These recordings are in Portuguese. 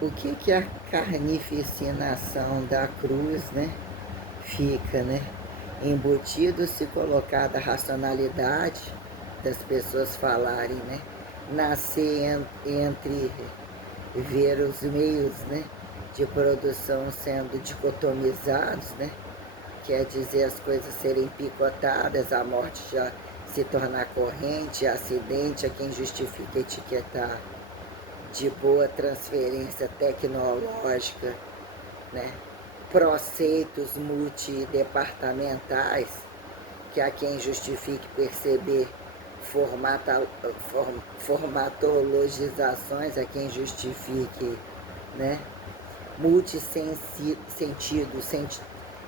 O que que a carnificinação da cruz, né, fica, né, embutido se colocar da racionalidade das pessoas falarem, né, nascer entre ver os meios, né, de produção sendo dicotomizados, né, quer dizer as coisas serem picotadas, a morte já se tornar corrente, acidente, a quem justifica etiquetar de boa transferência tecnológica, né? Preceitos multidepartamentais, que há quem justifique perceber formatologizações, a quem justifique, né? Multissentido,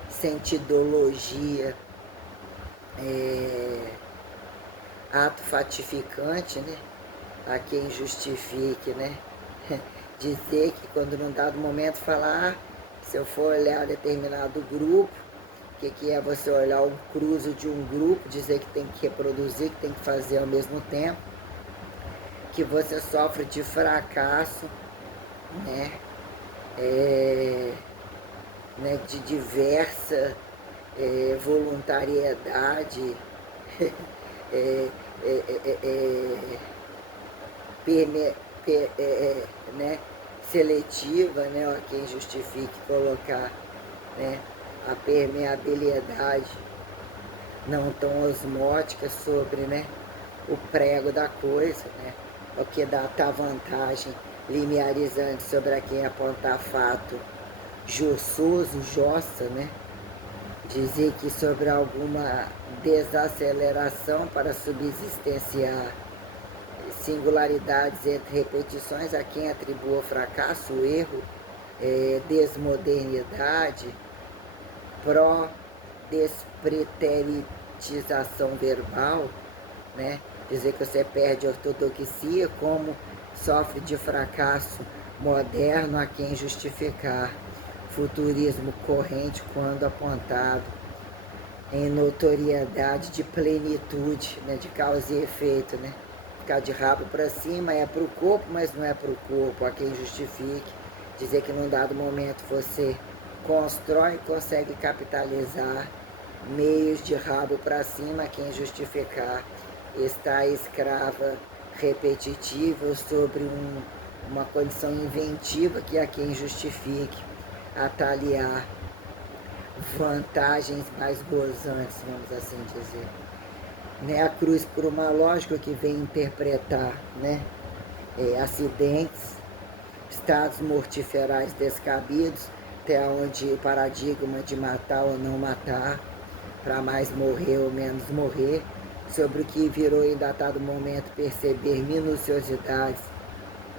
sentidologia, ato fatificante, né? A quem justifique, né? Dizer que quando num dado momento falar, se eu for olhar determinado grupo, o que é você olhar um cruzo de um grupo, dizer que tem que reproduzir, que tem que fazer ao mesmo tempo, que você sofre de fracasso, né? De diversa voluntariedade, é, é, é, é, perme, per, né, seletiva, né, a quem justifique colocar, né, a permeabilidade não tão osmótica sobre, né, o prego da coisa, né, o que dá tá vantagem linearizante sobre a quem apontar fato juçoso, jossa, né, dizer que sobre alguma desaceleração para subsistenciar singularidades entre repetições a quem atribua fracasso, erro, desmodernidade, pró-despreteritização verbal, né? Dizer que você perde a ortodoxia, como sofre de fracasso moderno a quem justificar futurismo corrente quando apontado em notoriedade de plenitude, né, de causa e efeito, né? Ficar de rabo para cima é para o corpo, mas não é para o corpo, a quem justifique. Dizer que num dado momento você constrói e consegue capitalizar meios de rabo para cima, a quem justificar está escrava repetitiva sobre uma condição inventiva que a quem justifique ataliar vantagens mais gozantes, vamos assim dizer. Né? A cruz por uma lógica que vem interpretar, né, acidentes, estados mortiferais descabidos, até onde o paradigma de matar ou não matar, para mais morrer ou menos morrer, sobre o que virou em datado momento perceber minuciosidades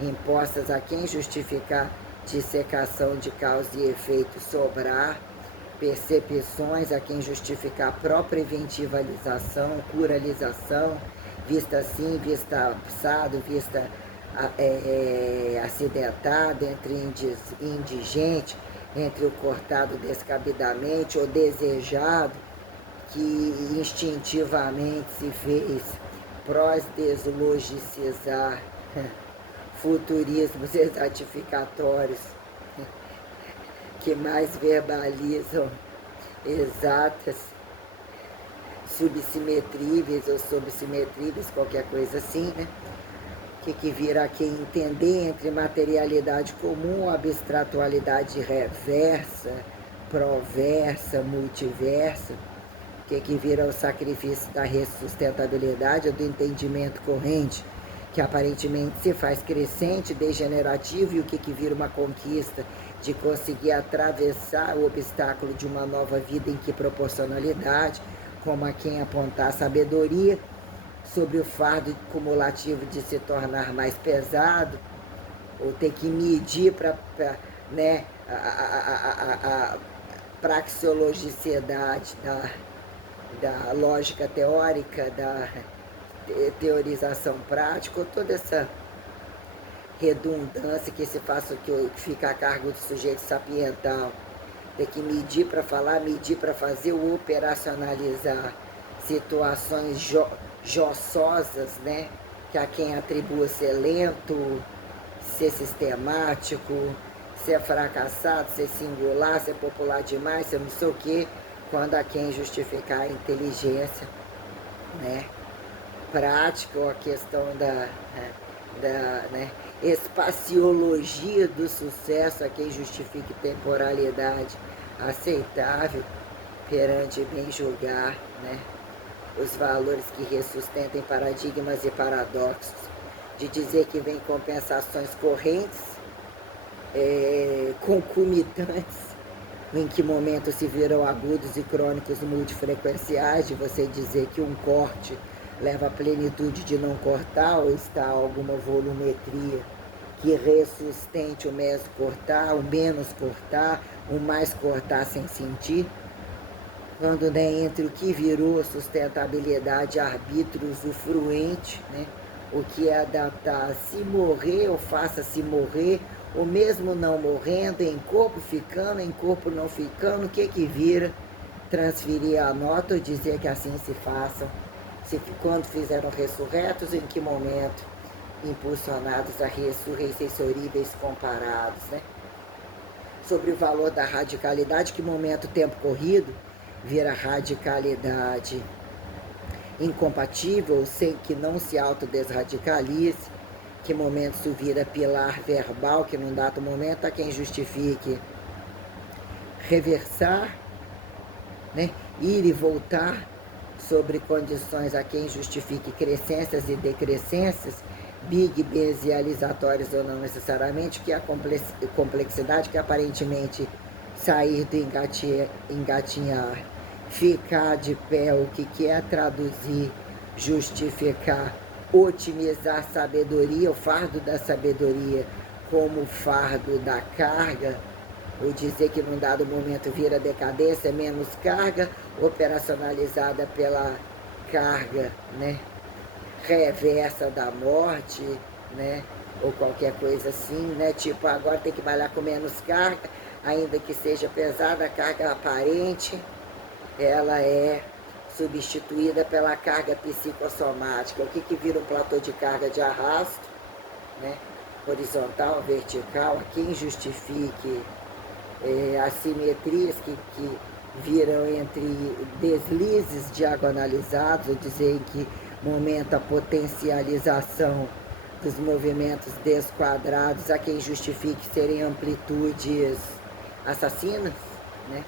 impostas a quem justificar dissecação de causa e efeito sobrar, percepções a quem justificar pró-preventivalização, curalização, vista assim, vista passado, vista acidentada, entre indigente, entre o cortado descabidamente ou desejado, que instintivamente se fez prosdeslogicizar futurismos exatificatórios que mais verbalizam exatas, subsimetríveis ou subsimetríveis, qualquer coisa assim, né? Que vira aqui entender entre materialidade comum, abstratualidade reversa, proversa, multiversa, que vira o sacrifício da ressustentabilidade, do entendimento corrente, que aparentemente se faz crescente, degenerativo, e o que vira uma conquista de conseguir atravessar o obstáculo de uma nova vida em que proporcionalidade, como a quem apontar a sabedoria, sobre o fardo cumulativo de se tornar mais pesado, ou ter que medir para, né, a praxeologicidade da lógica teórica, da teorização prática, toda essa redundância que se faça, que fica a cargo do sujeito sapiental, ter que medir para falar, medir para fazer, ou operacionalizar situações joçosas, né? Que a quem atribua ser lento, ser sistemático, ser fracassado, ser singular, ser popular demais, ser não sei o quê, quando há quem justificar a inteligência, né, prática, ou a questão né, espaciologia do sucesso, a quem justifique temporalidade aceitável perante bem julgar, né, os valores que ressustentem paradigmas e paradoxos, de dizer que vem compensações correntes, concomitantes, em que momento se viram agudos e crônicos multifrequenciais, de você dizer que um corte leva à plenitude de não cortar, ou está alguma volumetria que ressustente o menos cortar, o menos cortar, o mais cortar sem sentir, quando, né, entre o que virou sustentabilidade, arbítrio usufruente, né, o que é adaptar se morrer ou faça-se morrer, ou mesmo não morrendo, em corpo ficando, em corpo não ficando, o que vira? Transferir a nota ou dizer que assim se façam, quando fizeram ressurretos, em que momento? Impulsionados a ressurreições horíveis comparados, né? Sobre o valor da radicalidade, que momento tempo corrido vira radicalidade incompatível, sem que não se autodesradicalize, que momento isso vira pilar verbal, que num dado momento há quem justifique reversar, né, ir e voltar sobre condições, a quem justifique crescências e decrescências, big besializatórios ou não necessariamente, que é a complexidade que aparentemente sair do engatinhar, ficar de pé, o que é traduzir, justificar, otimizar sabedoria, o fardo da sabedoria como o fardo da carga, ou dizer que num dado momento vira decadência, menos carga, operacionalizada pela carga, né, reversa da morte, né, ou qualquer coisa assim, né, tipo, agora tem que malhar com menos carga, ainda que seja pesada, a carga aparente, ela é substituída pela carga psicossomática. O que vira um platô de carga de arrasto, né, horizontal, vertical, a quem justifique assimetrias que viram entre deslizes diagonalizados, ou dizer em que momento a potencialização dos movimentos desquadrados, a quem justifique serem amplitudes assassinas, né?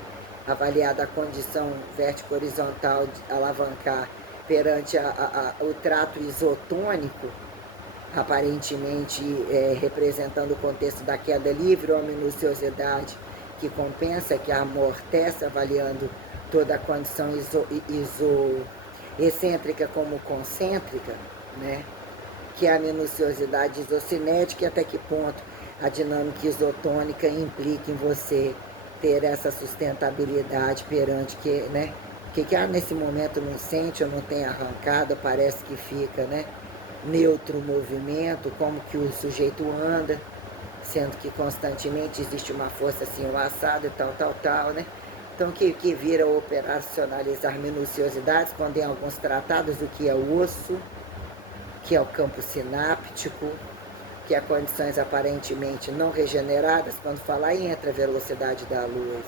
Avaliada a condição vértico-horizontal de alavancar perante o trato isotônico, aparentemente representando o contexto da queda livre, ou a minuciosidade que compensa, que amortece, avaliando toda a condição excêntrica como concêntrica, né? Que é a minuciosidade isocinética, e até que ponto a dinâmica isotônica implica em você ter essa sustentabilidade perante que, né? Que nesse momento não sente ou não tem arrancado, parece que fica, né, neutro o movimento, como que o sujeito anda, sendo que constantemente existe uma força assim, o assado e tal, né? Então, que vira operacionalizar minuciosidades, quando em alguns tratados o que é o osso, que é o campo sináptico, que é condições aparentemente não regeneradas, quando falar entra a velocidade da luz,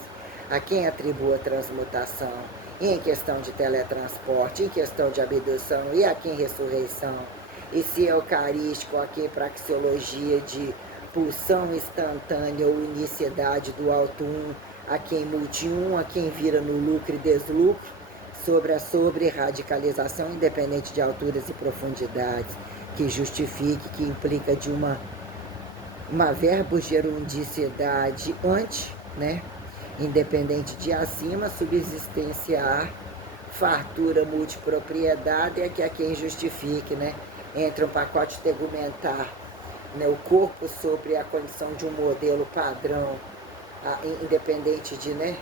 a quem atribua a transmutação, e em questão de teletransporte, em questão de abdução, e a quem ressurreição, e se é eucarístico, a quem praxeologia de pulsão instantânea ou unicidade do alto um, a quem multi-um, a quem vira no lucro e deslucro, sobre a sobre-radicalização independente de alturas e profundidades, que justifique, que implica de uma verbogerundicidade né, independente de acima, subsistenciar, fartura, multipropriedade, é que a quem justifique, né, entre um pacote tegumentar, né, o corpo sobre a condição de um modelo padrão, independente de, né,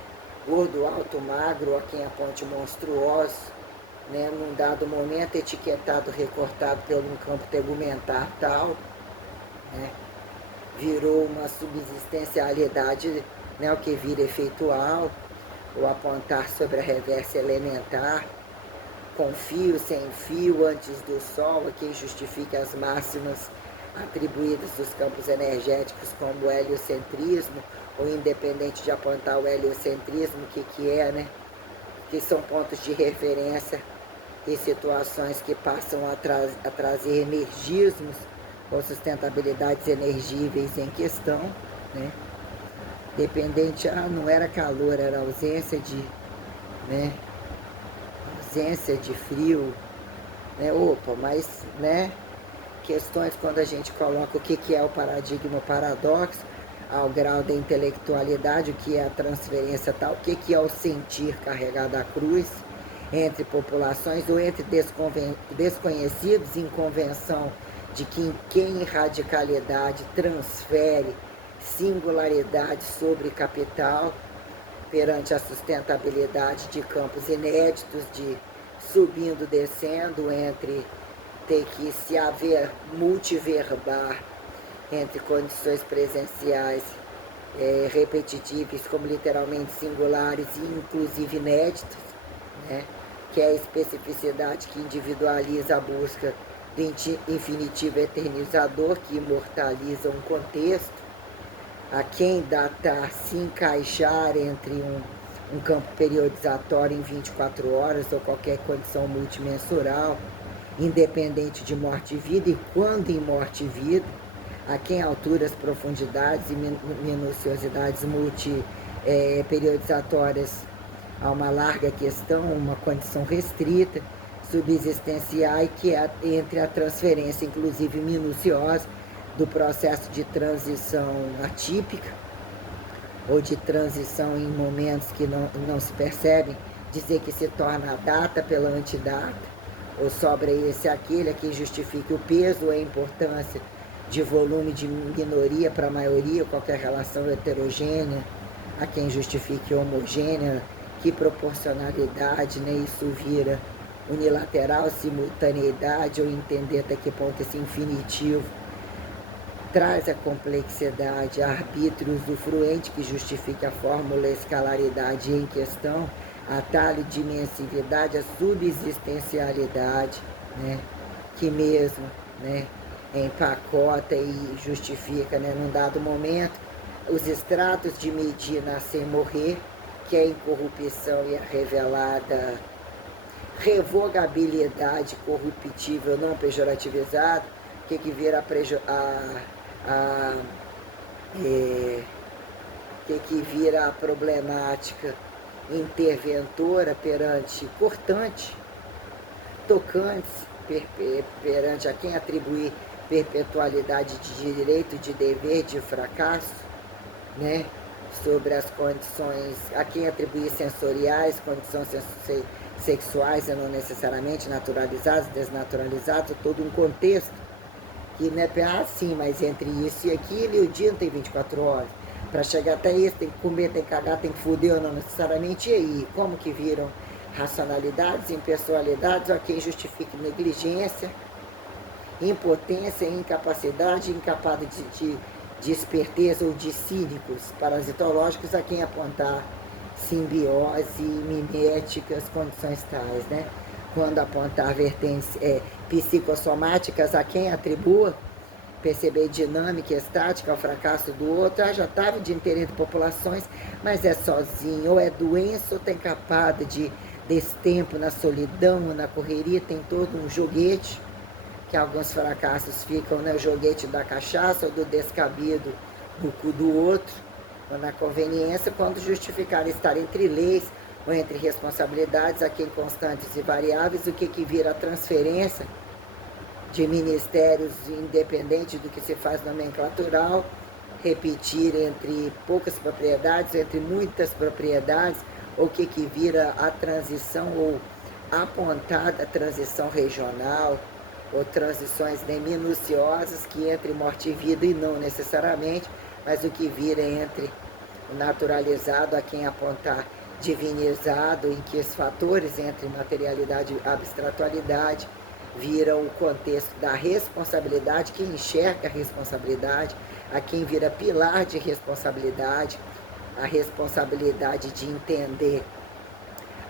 gordo, alto, magro, a quem aponte monstruoso, né, num dado momento etiquetado, recortado pelo um campo tegumentar tal, né, virou uma subsistencialidade, né, o que vira efeitual, o apontar sobre a reversa elementar, com fio, sem fio, antes do sol, a quem justifica as máximas atribuídas dos campos energéticos como o heliocentrismo, ou independente de apontar o heliocentrismo, o que é, né? Que são pontos de referência e situações que passam a trazer energismos ou sustentabilidades energíveis em questão, né? Dependente, não era calor, era ausência de, né? Ausência de frio, né? Opa, mas, né? Questões quando a gente coloca o que é o paradigma paradoxo, ao grau da intelectualidade, o que é a transferência tal, o que é o sentir carregado à cruz, entre populações ou entre desconhecidos, em convenção de que quem radicalidade transfere singularidade sobre capital, perante a sustentabilidade de campos inéditos, de subindo, descendo, entre ter que se haver multiverbar entre condições presenciais repetitivas, como literalmente singulares e inclusive inéditas, né? Que é a especificidade que individualiza a busca do infinitivo eternizador, que imortaliza um contexto, a quem datar, se encaixar entre um campo periodizatório em 24 horas ou qualquer condição multimensural, independente de morte e vida, e quando em morte e vida, a quem alturas, profundidades e minuciosidades periodizatórias há uma larga questão, uma condição restrita, subsistencial, e que é entre a transferência, inclusive minuciosa, do processo de transição atípica, ou de transição em momentos que não se percebem, dizer que se torna a data pela antidata, ou sobra esse aquele a quem justifique o peso ou a importância de volume de minoria para a maioria, qualquer relação heterogênea, a quem justifique homogênea, que proporcionalidade, né? Isso vira unilateral, simultaneidade, ou entender até que ponto esse infinitivo traz a complexidade, a arbítrio usufruente que justifica a fórmula escalaridade em questão, atalho de imensividade, a subsistencialidade, né? Que mesmo, né, empacota e justifica, né, num dado momento, os estratos de medir nascer e morrer, que é a incorrupção e a revelada revogabilidade corruptível não pejorativizado, que vira que vira a problemática interventora perante cortante, tocante perante a quem atribuir perpetualidade de direito, de dever, de fracasso, né? Sobre as condições, a quem atribuir sensoriais, condições sexuais e não necessariamente naturalizadas, desnaturalizadas, todo um contexto que não é assim, mas entre isso e aquilo, e o dia não tem 24 horas. Para chegar até isso, tem que comer, tem que cagar, tem que foder ou não necessariamente. E aí, como que viram racionalidades, impessoalidades, ou a quem justifique negligência, impotência, incapacidade, incapacidade de esperteza ou de cínicos parasitológicos, a quem apontar simbiose, miméticas, condições tais, né? Quando apontar vertentes psicossomáticas, a quem atribua perceber dinâmica estática ao fracasso do outro, já estava de interesse de populações, mas é sozinho, ou é doença, ou tem capada de destempo na solidão, na correria, tem todo um joguete, que alguns fracassos ficam, né, o joguete da cachaça ou do descabido do cu do outro, ou na conveniência, quando justificar estar entre leis ou entre responsabilidades, aqui constantes e variáveis, o que vira a transferência de ministérios independente do que se faz nomenclatural, repetir entre poucas propriedades, entre muitas propriedades, o que vira a transição ou apontada transição regional, ou transições minuciosas que entre morte e vida, e não necessariamente, mas o que vira entre o naturalizado, a quem apontar divinizado, em que os fatores entre materialidade e abstratualidade viram o contexto da responsabilidade, que enxerga a responsabilidade, a quem vira pilar de responsabilidade, a responsabilidade de entender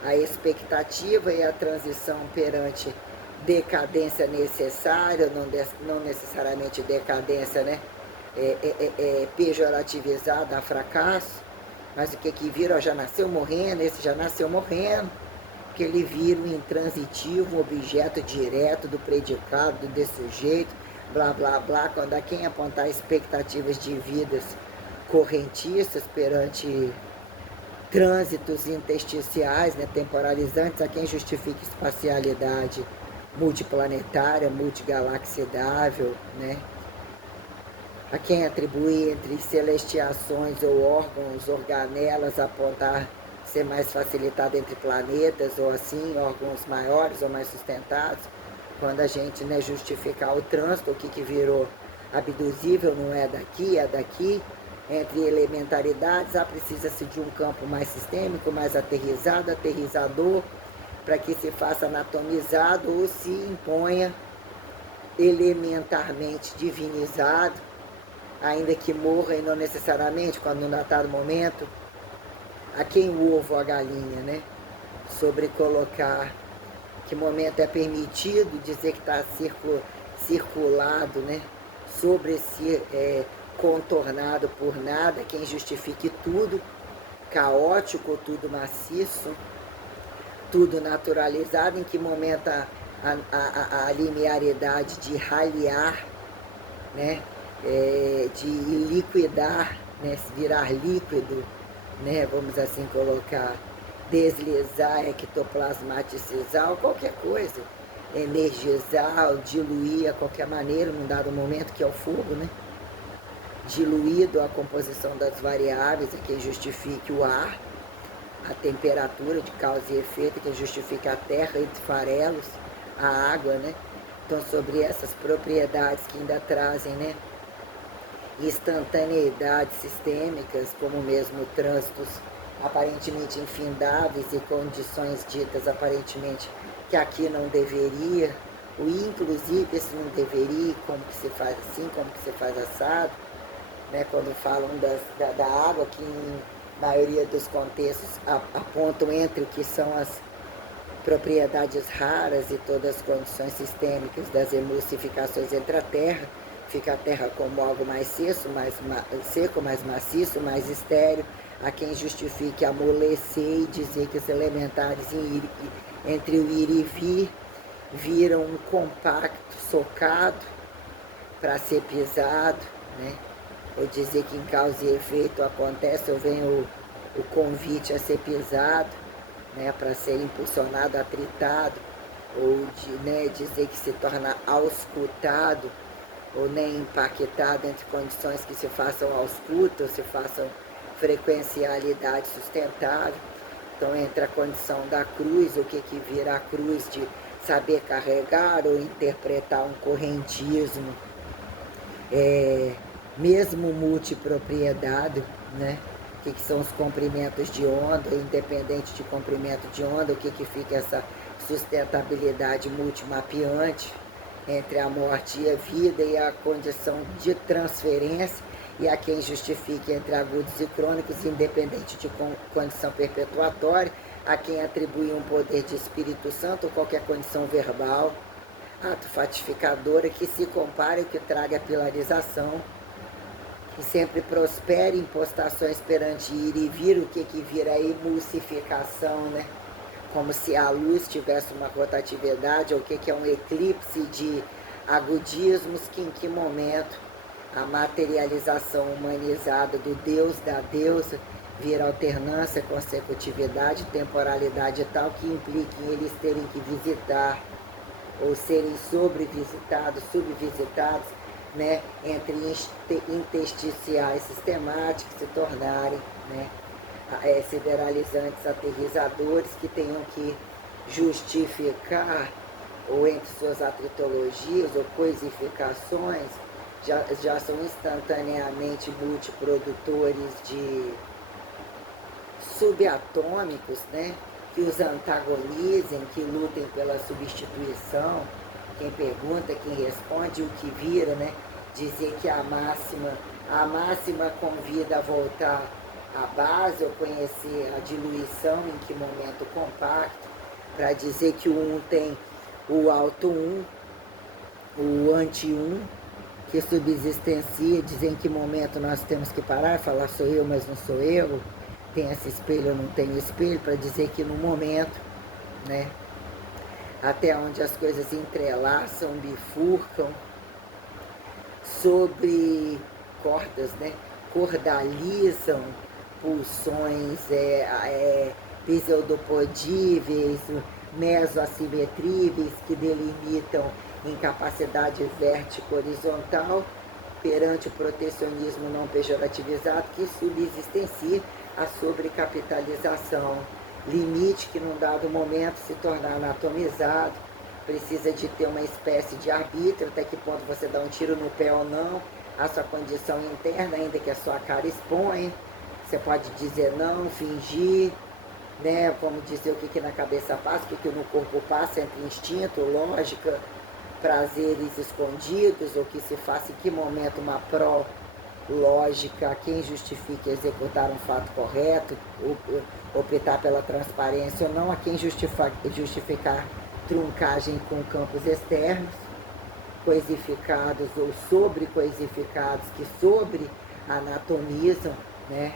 a expectativa e a transição perante decadência necessária, não necessariamente decadência, né? Pejorativizada a fracasso, mas o que vira, ó, já nasceu morrendo, esse já nasceu morrendo, que ele vira um intransitivo, um objeto direto do predicado, desse sujeito, blá, blá, blá, quando há quem apontar expectativas de vidas correntistas perante trânsitos intersticiais, né, temporalizantes, a quem justifica espacialidade multiplanetária, multigalaxidável, né, a quem atribui entre celestiações ou órgãos, organelas, apontar ser mais facilitado entre planetas, ou assim, órgãos maiores ou mais sustentados, quando a gente, né, justificar o trânsito, o que virou abduzível não é daqui, é daqui, entre elementaridades, precisa-se de um campo mais sistêmico, mais aterrizado, aterrizador, para que se faça anatomizado ou se imponha elementarmente divinizado, ainda que morra e não necessariamente, quando no datado momento, a quem o ovo ou a galinha, né? Sobre colocar que momento é permitido, dizer que está circulado, né? Sobre si, contornado por nada, quem justifique tudo, caótico, tudo maciço, tudo naturalizado, em que momento a linearidade de raliar, né? De liquidar, né? Virar líquido, né? Vamos assim colocar, deslizar, ectoplasmaticizar, qualquer coisa, energizar, diluir a qualquer maneira, num dado momento, que é o fogo, né? Diluído a composição das variáveis, que justifique o ar, a temperatura de causa e efeito, que justifica a terra entre farelos, a água, né? Então, sobre essas propriedades que ainda trazem, né, instantaneidades sistêmicas, como mesmo trânsitos aparentemente infindáveis e condições ditas aparentemente que aqui não deveria, o inclusive esse não deveria, como que se faz assim, como que se faz assado, né, quando falam da água, que em maioria dos contextos apontam entre o que são as propriedades raras e todas as condições sistêmicas das emulsificações entre a terra, fica a terra como algo mais seco, mais maciço, mais estéril, a quem justifique amolecer e dizer que os elementares entre o ir e vir viram um compacto socado para ser pisado, né? Ou dizer que em causa e efeito acontece, ou vem o convite a ser pisado, né, para ser impulsionado, atritado, ou né, dizer que se torna auscultado, ou nem impactado entre condições que se façam ausculta, ou se façam frequencialidade sustentável. Então, entre a condição da cruz, o que vira a cruz de saber carregar ou interpretar um correntismo, mesmo multipropriedade, né? O que são os comprimentos de onda, independente de comprimento de onda, o que fica essa sustentabilidade multimapeante entre a morte e a vida e a condição de transferência, e a quem justifique entre agudos e crônicos, independente de condição perpetuatória, a quem atribui um poder de Espírito Santo ou qualquer condição verbal, ato fatificadora, que se compare, que traga pilarização, que sempre prospere em postações perante ir e vir, o que vira a emulsificação, né? Como se a luz tivesse uma rotatividade, ou o que é um eclipse de agudismos, que em que momento a materialização humanizada do Deus, da deusa, vira alternância, consecutividade, temporalidade tal, que implique em eles terem que visitar, ou serem sobrevisitados, subvisitados, né, entre intersticiais sistemáticos, se tornarem, né, sideralizantes aterrizadores, que tenham que justificar, ou entre suas atritologias ou coisificações, já são instantaneamente multiprodutores de subatômicos, né, que os antagonizem, que lutem pela substituição. Quem pergunta, quem responde, o que vira, né, dizer que a máxima convida a voltar à base, ou conhecer a diluição, em que momento compacto, para dizer que o um tem o auto um, o anti-um, que subsistencia, dizer em que momento nós temos que parar, falar sou eu, mas não sou eu, tem esse espelho, eu não tenho espelho, para dizer que no momento, né, até onde as coisas entrelaçam, bifurcam, sobre cordas, né, cordalizam pulsões pseudopodíveis, mesoassimetríveis, que delimitam incapacidade vértico-horizontal perante o protecionismo não pejorativizado que subsistencia a sobrecapitalização, limite que num dado momento se tornar anatomizado, precisa de ter uma espécie de arbítrio, até que ponto você dá um tiro no pé ou não, a sua condição interna, ainda que a sua cara expõe, você pode dizer não, fingir, né? Vamos dizer o que na cabeça passa, o que no corpo passa, entre instinto, lógica, prazeres escondidos, ou que se faça em que momento uma pró-lógica, quem justifique executar um fato correto, optar pela transparência ou não, a quem justificar truncagem com campos externos, coisificados ou sobrecoisificados, que sobre-anatomizam, né?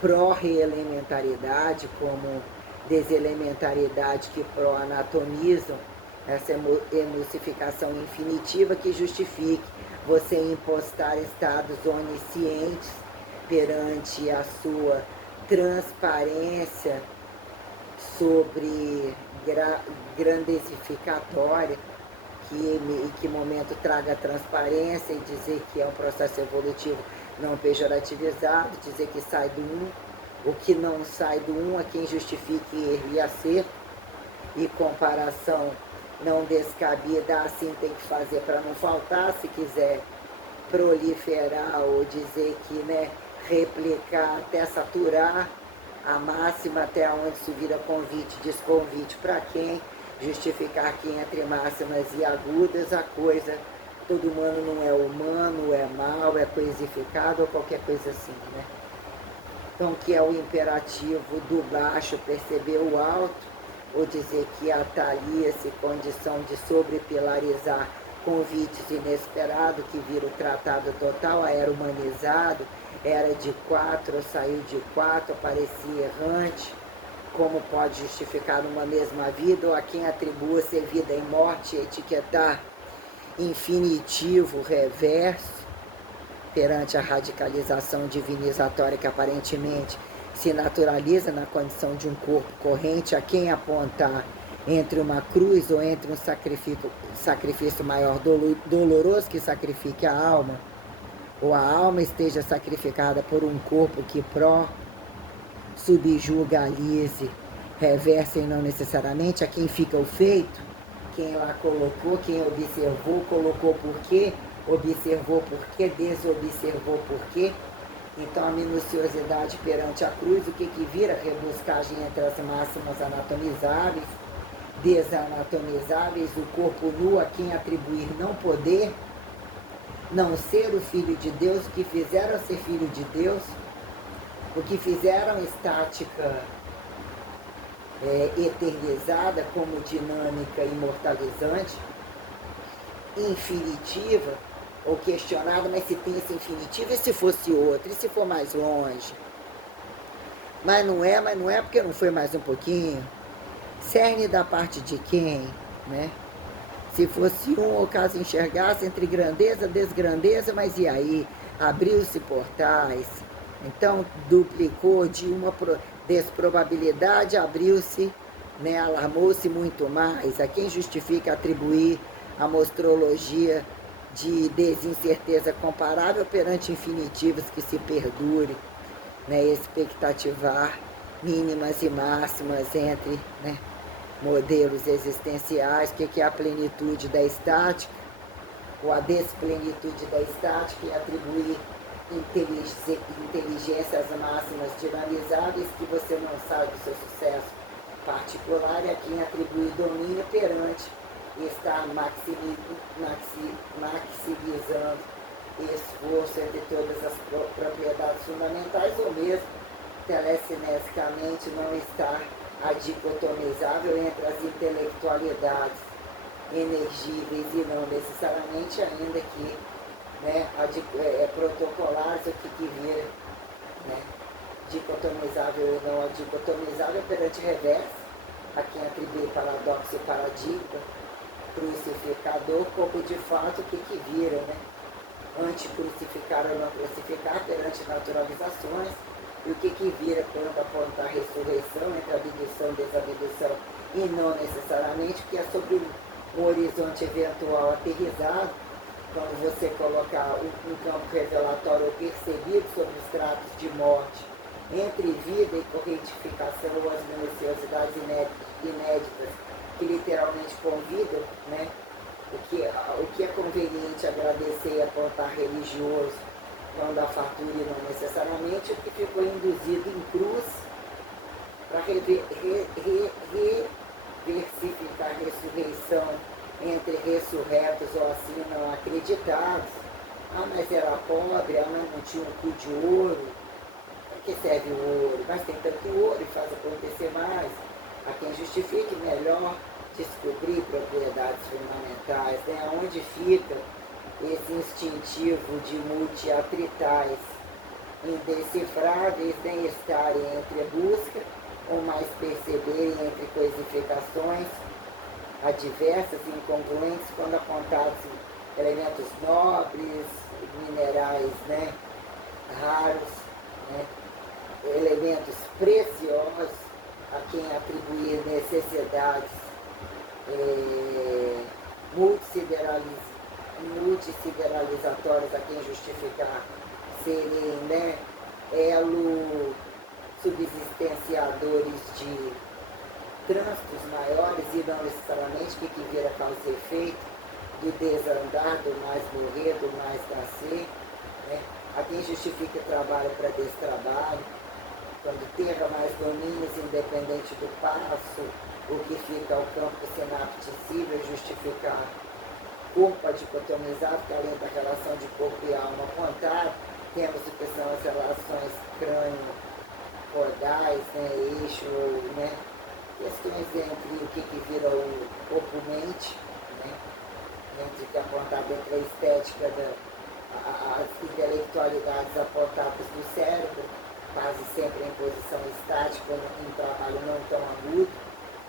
Pró-reelementaridade, como deselementaridade, que pró-anatomizam, essa enuncificação infinitiva que justifique você impostar estados oniscientes perante a sua transparência sobre grandesificatória, que em que momento traga transparência e dizer que é um processo evolutivo não pejorativizado, dizer que sai do um, o que não sai do um a quem justifique erro e acerto, e comparação não descabida, assim tem que fazer para não faltar, se quiser proliferar ou dizer que, né, replicar até saturar a máxima, até onde se vira convite, desconvite para quem, justificar que entre máximas e agudas a coisa, todo humano não é humano, é mal, é coisificado ou qualquer coisa assim, né? Então, que é o imperativo do baixo perceber o alto, ou dizer que atalia-se condição de sobrepilarizar convites inesperados, que vira o tratado total, era humanizado, era de 4, saiu de 4, parecia errante, como pode justificar numa mesma vida, ou a quem atribua ser vida em morte, etiquetar infinitivo reverso, perante a radicalização divinizatória que aparentemente se naturaliza na condição de um corpo corrente, a quem apontar entre uma cruz ou entre um sacrifício maior doloroso que sacrifique a alma, ou a alma esteja sacrificada por um corpo que subjuga, alise, reversa e não necessariamente, a quem fica o feito, quem lá colocou, quem observou, colocou por quê, observou por quê, desobservou por quê. Então a minuciosidade perante a cruz, o que vira? Rebuscagem entre as máximas anatomizáveis, desanatomizáveis, o corpo nu a quem atribuir não poder, não ser o Filho de Deus, o que fizeram ser Filho de Deus, o que fizeram estática eternizada como dinâmica imortalizante, infinitiva, ou questionada, mas se tem esse infinitivo, e se fosse outro, e se for mais longe? Mas não é porque não foi mais um pouquinho. Cerne da parte de quem, né? Se fosse um, ou caso enxergasse entre grandeza, desgrandeza, mas e aí? Abriu-se portais, então duplicou de uma desprobabilidade, abriu-se, né? Alarmou-se muito mais. A quem justifica atribuir a mostrologia de desincerteza comparável perante infinitivos que se perdure, né? Expectativar mínimas e máximas entre, né, modelos existenciais, o que é a plenitude da estática, ou a desplenitude da estática, e atribuir inteligências máximas dinamizáveis que você não sabe do seu sucesso particular, e a quem atribuir domínio perante e estar maximizando esforço entre todas as propriedades fundamentais, ou mesmo telecinesicamente não estar adicotomizável entre as intelectualidades, inelegíveis e não necessariamente, ainda que, né, protocolares, o que vira, né, dicotomizável e não dicotomizável perante reverso, a quem atribui paradoxo e paradigma, crucificador, como de fato o que vira, né? Anticrucificar ou não crucificar perante naturalizações, e o que vira quando apontar a ressurreição entre abdução e desabdução, e não necessariamente, porque é sobre um horizonte eventual aterrizado, quando você colocar um campo revelatório ou percebido sobre os tratos de morte entre vida e corretificação ou as minuciosidades inéditas que literalmente convidam, né? O que é conveniente agradecer e apontar religioso quando a fartura e não necessariamente, o que ficou induzido em cruz para reversificar a ressurreição entre ressurretos ou assim não acreditados. Ah, mas era pobre, ah, mas não tinha um cu de ouro. Para que serve o ouro? Mas tem tanto ouro e faz acontecer mais. A quem justifique melhor descobrir propriedades fundamentais, né? Onde fica esse instintivo de multiatritais, indecifráveis, nem estarem entre busca ou mais perceberem entre coisificações adversas e incongruentes quando apontados elementos nobres, minerais, né, raros, né, elementos preciosos a quem atribuir necessidades multissideralizatórias, a quem justificar serem, né, elo subsistenciadores de trânsitos maiores e não necessariamente que vira causa e efeito, do desandar, do mais morrer, do mais nascer, né? A quem justifica trabalho para destrabalho, quando terra mais domínios independente do passo, o que fica ao campo sinapticível justificar corpo dicotomizado, que além da relação de corpo e alma apontada, temos o que são as relações crânio-cordais, né, eixo, né, questões entre o que vira o corpo-mente, né, entre que é apontado entre a estética, as intelectualidades apontadas do cérebro, quase sempre em posição estática, em trabalho não tão agudo,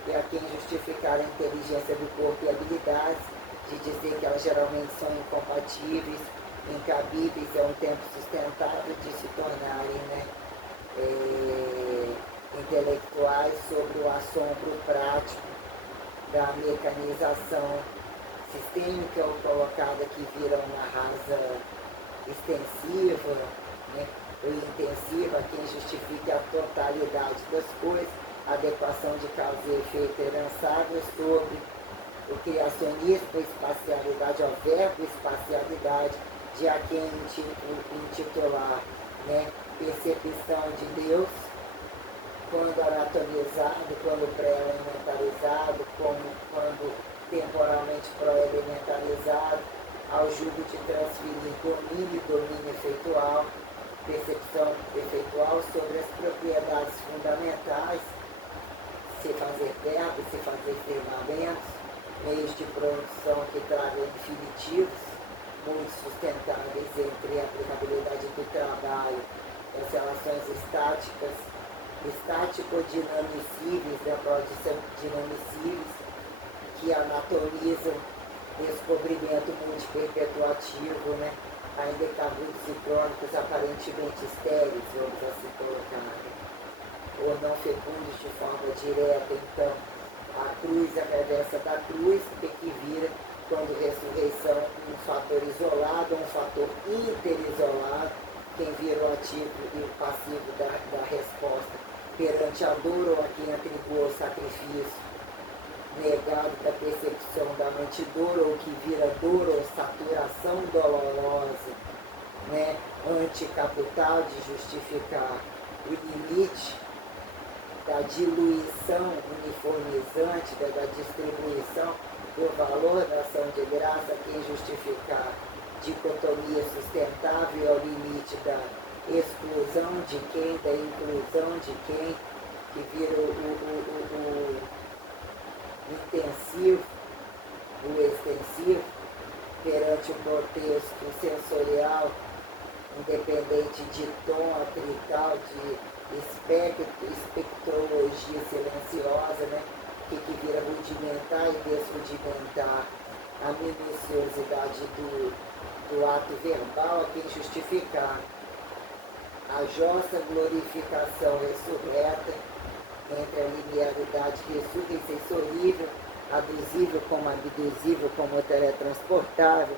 e a quem justificar a inteligência do corpo e habilidades, de dizer que elas geralmente são incompatíveis, incabíveis, é um tempo sustentável de se tornarem, né, intelectuais sobre o assombro prático da mecanização sistêmica ou colocada que vira uma rasa extensiva, né, ou intensiva, quem justifique a totalidade das coisas, adequação de causa e efeito herançável sobre o criacionismo, a espacialidade, ao verbo espacialidade, de a quem intitular, né, percepção de Deus, quando anatomizado, quando pré-elementarizado, quando temporalmente pró-elementarizado, ao julgo de transferir domínio efeitual, percepção efeitual sobre as propriedades fundamentais, se fazer verbo, se fazer firmamentos, meios de produção que tragam infinitivos, muito sustentáveis entre a aplicabilidade do trabalho, as relações estáticas, estático-dinamicíveis, né, dinamicíveis, que anatomizam descobrimento multiperpetuativo, né, ainda que agudos e crônicos aparentemente estéreis, vamos assim colocar, né, ou não fecundos de forma direta. Então, a cruz, a reversa da cruz, tem que vira, quando ressurreição, um fator isolado, um fator interisolado, quem vira o ativo e o passivo da resposta perante a dor ou a quem atribua o sacrifício negado da percepção da antidor, ou que vira dor ou saturação dolorosa, né, anticapital de justificar o limite da diluição uniformizante, da distribuição do valor da ação de graça, quem justificar dicotomia sustentável ao limite da exclusão de quem, da inclusão de quem, que vira o intensivo o extensivo, perante o contexto sensorial, independente de tom atrital, de espectrologia silenciosa, né? Que vira rudimentar e desrudimentar a minuciosidade do ato verbal a quem justificar. A jossa glorificação ressurreta entre a linearidade ressurra e sensorível, aduzível como abduzível, como teletransportável,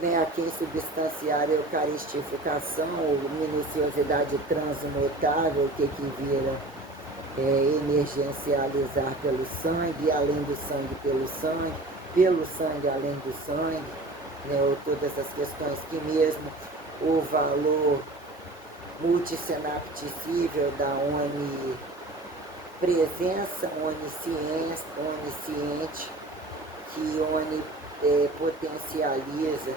né, a quem substanciar a eucaristificação ou minuciosidade transmutável, que vira emergencializar pelo sangue, além do sangue pelo sangue além do sangue, né, ou todas essas questões que mesmo o valor multissinapticível da onipresença onisciente, que potencializa,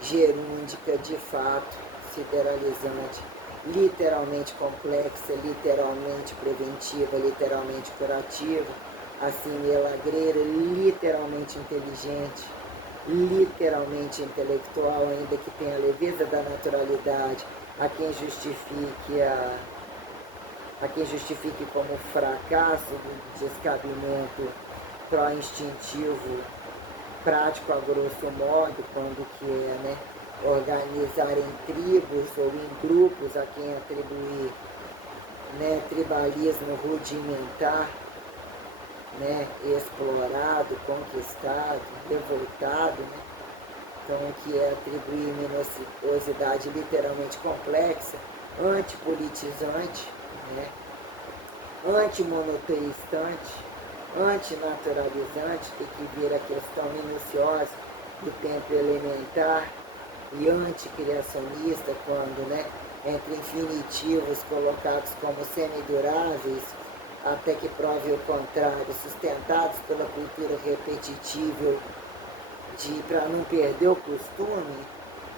gerúndica de fato, sideralizante, literalmente complexa, literalmente preventiva, literalmente curativa, assim milagreira, literalmente inteligente, literalmente intelectual, ainda que tenha a leveza da naturalidade, a quem justifique como fracasso do descabimento pró-instintivo, prático a grosso modo, quando que é, né, organizar em tribos ou em grupos, a quem atribuir, né, tribalismo rudimentar, né, explorado, conquistado, revoltado, né? Então, que é atribuir minuciosidade literalmente complexa, antipolitizante, né, antimonoteistante, antinaturalizante, que vira a questão minuciosa do tempo elementar, e anticriacionista, quando, né, entre infinitivos colocados como semiduráveis, até que prove o contrário, sustentados pela cultura repetitiva para não perder o costume,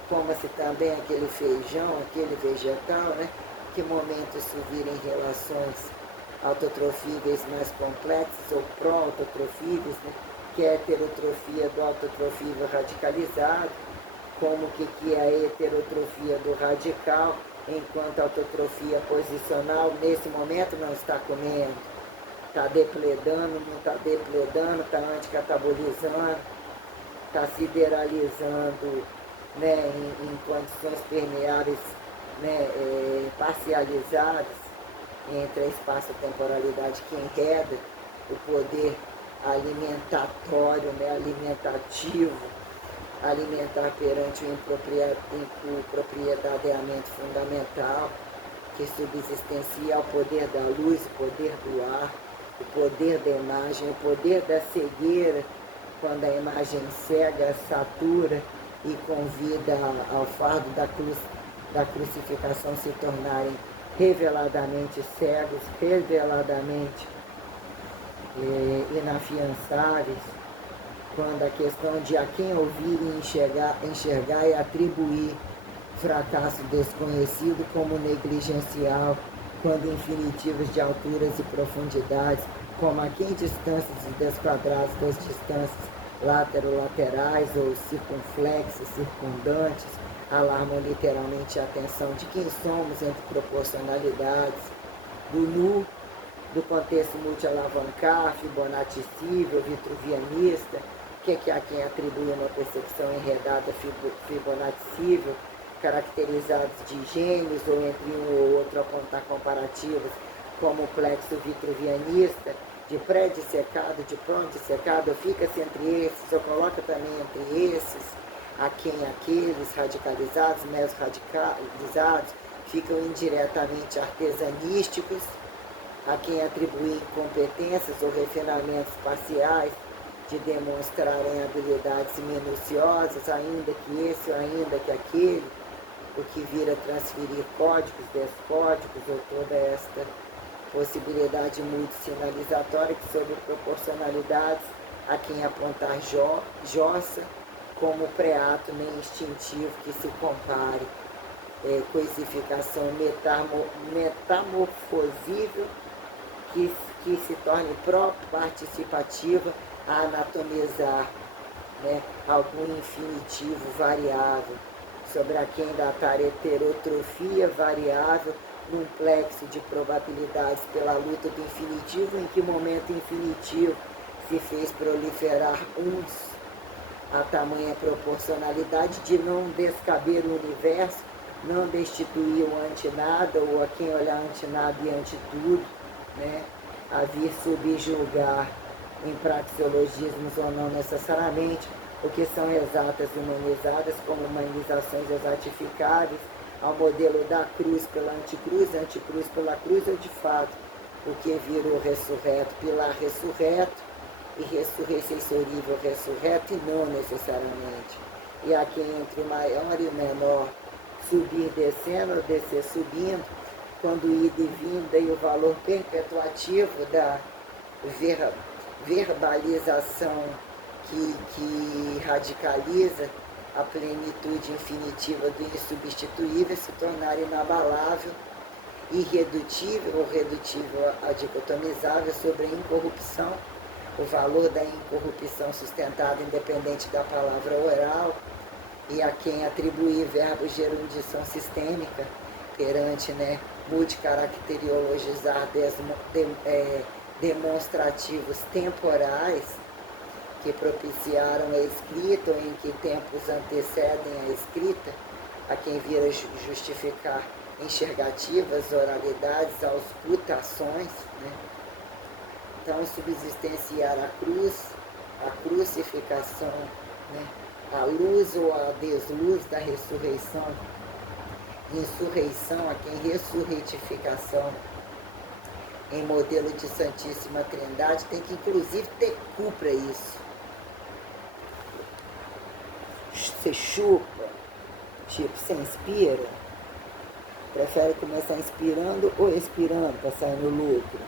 como se também aquele feijão, aquele vegetal, né, que momentos subirem em relações autotrofíveis mais complexas ou pró-autotrofíveis, né, que é a heterotrofia do autotrofível radicalizado, como que é a heterotrofia do radical, enquanto a autotrofia posicional, nesse momento, não está comendo, está depledando, não está depledando, está anticatabolizando, está sideralizando, né, em condições permeáveis, né, parcializadas entre a espaço-temporalidade que enreda o poder alimentatório, né, alimentativo, alimentar perante o impropriedadeamento fundamental, que subsistencia ao poder da luz, o poder do ar, o poder da imagem, o poder da cegueira, quando a imagem cega, satura e convida ao fardo da crucificação se tornarem reveladamente cegos, reveladamente inafiançáveis, quando a questão de a quem ouvir e enxergar e atribuir fracasso desconhecido como negligencial, quando infinitivos de alturas e profundidades, como a quem distâncias e desquadrados das distâncias laterais ou circunflexas, circundantes, alarmam literalmente a atenção de quem somos entre proporcionalidades, do nu, do contexto multialavancar, fibonacicível, vitruvianista, que há quem atribui uma percepção enredada fibonacicível, caracterizados de gênios ou entre um ou outro apontar comparativos, como o plexo vitruvianista, de pré-dissecado, de pronto-dissecado, fica-se entre esses, ou coloca também entre esses, a quem aqueles radicalizados, meso-radicalizados, ficam indiretamente artesanísticos, a quem atribuem competências ou refinamentos parciais de demonstrarem habilidades minuciosas, ainda que esse ou ainda que aquele, o que vira transferir códigos, descódigos, ou toda esta possibilidade multissinalizatória que sob proporcionalidades a quem apontar jossa como pré-ato nem instintivo que se compare, coisificação metamorfosível que se torne pró-participativa a anatomizar, né, algum infinitivo variável, sobre a quem datar heterotrofia variável num plexo de probabilidades pela luta do infinitivo, em que momento infinitivo se fez proliferar uns a tamanha proporcionalidade de não descaber o universo, não destituir o antinada, ou a quem olhar antinada e ante tudo, né, a vir subjulgar em praxeologismos ou não necessariamente, o que são exatas humanizadas como humanizações exatificáveis, ao modelo da cruz pela anticruz pela cruz, é de fato o que virou ressurreto, pilar ressurreto, e ressurreicerível ressurreto, e não necessariamente. E a quem entre o maior e o menor subir descendo, ou descer subindo, quando ida e vinda e o valor perpetuativo da verbalização que radicaliza a plenitude infinitiva do insubstituível se tornar inabalável, irredutível ou redutível a dicotomizável sobre a incorrupção, o valor da incorrupção sustentada independente da palavra oral, e a quem atribuir verbos de erudição sistêmica perante, né, multicaracteriologizar demonstrativos temporais que propiciaram a escrita ou em que tempos antecedem a escrita, a quem vira justificar enxergativas, oralidades, auscultações, né? Então, subsistenciar a crucificação, né? A luz ou a desluz da ressurreição, insurreição, a quem ressurretificação em modelo de Santíssima Trindade, tem que inclusive ter cu para isso. Você chupa, tipo, você inspira, prefere começar inspirando ou expirando para sair no lucro?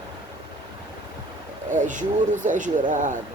É juros, é jurado.